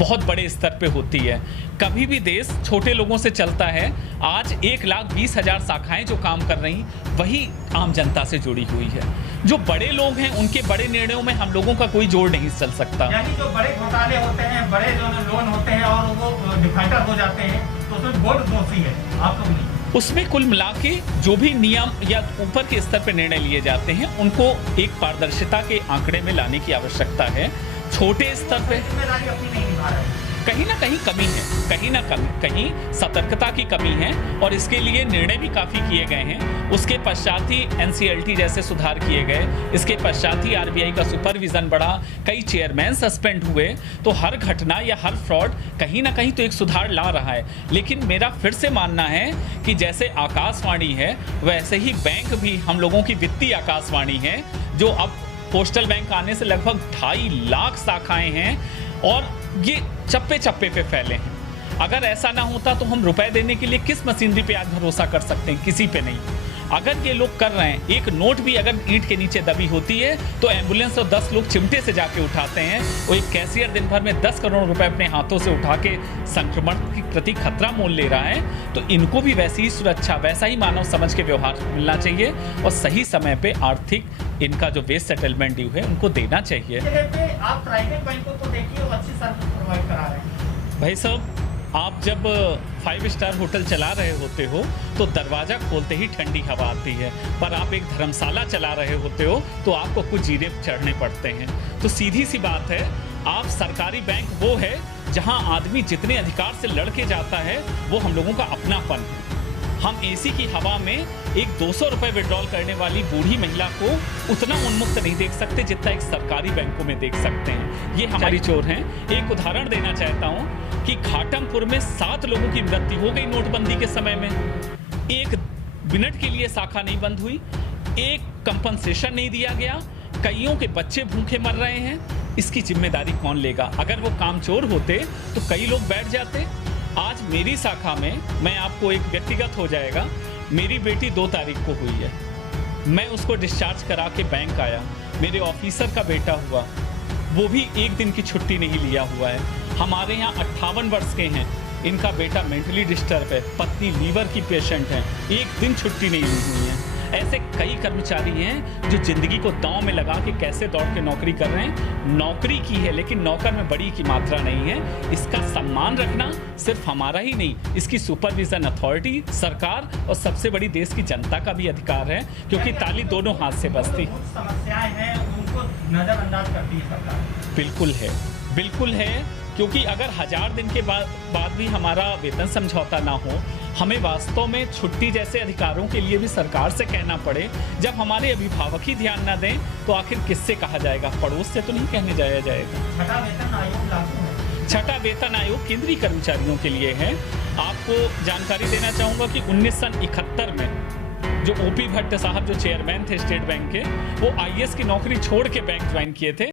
बहुत बड़े स्तर पे होती है। कभी भी देश छोटे लोगों से चलता है। आज 1,20,000 शाखाएं जो काम कर रही वही आम जनता से जुड़ी हुई है। जो बड़े लोग हैं उनके बड़े निर्णयों में हम लोगों का कोई जोड़ नहीं चल सकता। यानी जो बड़े घोटाले होते हैं, बड़े जो लोन होते हैं और वो डिफाल्टर हो जाते हैं, तो उसमें बोर्ड दोषी है, आप लोग नहीं। उसमें कुल मिला के जो भी नियम या ऊपर के स्तर पर निर्णय लिए जाते हैं उनको एक पारदर्शिता के आंकड़े में लाने की आवश्यकता है। छोटे स्तर पे जिम्मेदारी अपनी नहीं निभा रहे हैं। कहीं ना कहीं कमी है, कहीं सतर्कता की कमी है और इसके लिए निर्णय भी काफ़ी किए गए हैं। उसके पश्चात ही NCLT जैसे सुधार किए गए, इसके पश्चात ही RBI का सुपरविजन बढ़ा, कई चेयरमैन सस्पेंड हुए। तो हर घटना या हर फ्रॉड कहीं ना कहीं तो एक सुधार ला रहा है। लेकिन मेरा फिर से मानना है कि जैसे आकाशवाणी है वैसे ही बैंक भी हम लोगों की वित्तीय आकाशवाणी है, जो अब पोस्टल बैंक आने से लगभग 2.5 लाख शाखाएं हैं और ये चप्पे चप्पे पे फैले हैं। अगर ऐसा ना होता तो हम रुपए देने के लिए किस मशीनरी पे आज भरोसा कर सकते हैं? किसी पे नहीं। अगर ये लोग कर रहे हैं, एक नोट भी अगर ईंट के नीचे दबी होती है तो एम्बुलेंस और 10 लोग चिमटे से जाके उठाते हैं। वो एक कैशियर दिन भर में 10 करोड़ रुपए अपने हाथों से उठा के संक्रमण के प्रति खतरा मोल ले रहा है। तो इनको भी वैसी ही सुरक्षा, वैसा ही मानव समझ के व्यवहार मिलना चाहिए और सही समय पे आर्थिक इनका जो वेस्ट सेटलमेंट ड्यू है उनको देना चाहिए। आप प्राइवेट बैंकों को देखिए, वो अच्छी सर्विस प्रोवाइड करा रहे हैं। भाई साहब, आप जब 5 स्टार होटल चला रहे होते हो तो दरवाजा खोलते ही ठंडी हवा आती है, पर आप एक धर्मशाला चला रहे होते हो तो आपको कुछ जीने चढ़ने पड़ते हैं। तो सीधी सी बात है, आप सरकारी बैंक वो है जहां आदमी जितने अधिकार से लड़के जाता है वो हम लोगों का अपनापन है। हम AC की हवा में एक 200 रुपए विड्रॉल करने वाली बूढ़ी महिला को उतना उन्मुक्त नहीं देख सकते जितना एक सरकारी बैंकों में देख सकते हैं। ये हमारी चोर हैं। एक उदाहरण देना चाहता हूं कि घाटमपुर में 7 लोगों की मृत्यु हो गई नोटबंदी के समय में। 1 मिनट के लिए शाखा नहीं बंद हुई, एक कंपनसेशन नहीं दिया गया, कईयों के बच्चे भूखे मर रहे हैं। इसकी जिम्मेदारी कौन लेगा? अगर वो कामचोर होते तो कई लोग बैठ जाते। आज मेरी शाखा में, मैं आपको एक व्यक्तिगत हो जाएगा, मेरी बेटी 2 तारीख को हुई है। मैं उसको डिस्चार्ज करा के बैंक आया, मेरे ऑफिसर का बेटा हुआ, वो भी 1 दिन की छुट्टी नहीं लिया हुआ है। हमारे यहाँ 58 वर्ष के हैं, इनका बेटा मेंटली डिस्टर्ब है, पत्नी लीवर की पेशेंट है, 1 दिन छुट्टी नहीं ली हुई है। ऐसे कई कर्मचारी हैं जो जिंदगी को दांव में लगा के कैसे दौड़ के नौकरी कर रहे हैं। नौकरी की है लेकिन नौकर में बड़ी की मात्रा नहीं है। इसका सम्मान रखना सिर्फ हमारा ही नहीं, इसकी सुपरविजन अथॉरिटी, सरकार और सबसे बड़ी देश की जनता का भी अधिकार है, क्योंकि ताली दोनों हाथ से बजती। समस्याएं हैं उनको नजरअंदाज करती है सरकार। बिल्कुल है, क्योंकि अगर 1000 दिन के बाद भी हमारा वेतन समझौता ना हो, हमें वास्तव में छुट्टी जैसे अधिकारों के लिए भी सरकार से कहना पड़े, जब हमारे अभिभावक ही ध्यान ना दें तो आखिर किससे कहा जाएगा? पड़ोस से तो नहीं कहने जाया जाएगा। छठा वेतन आयोग लागू है। छठा वेतन आयोग केंद्रीय कर्मचारियों के लिए है। आपको जानकारी देना चाहूंगा कि 1971 में जो OP भट्ट साहब जो चेयरमैन थे स्टेट बैंक के, वो IAS की नौकरी छोड़ के बैंक ज्वाइन किए थे।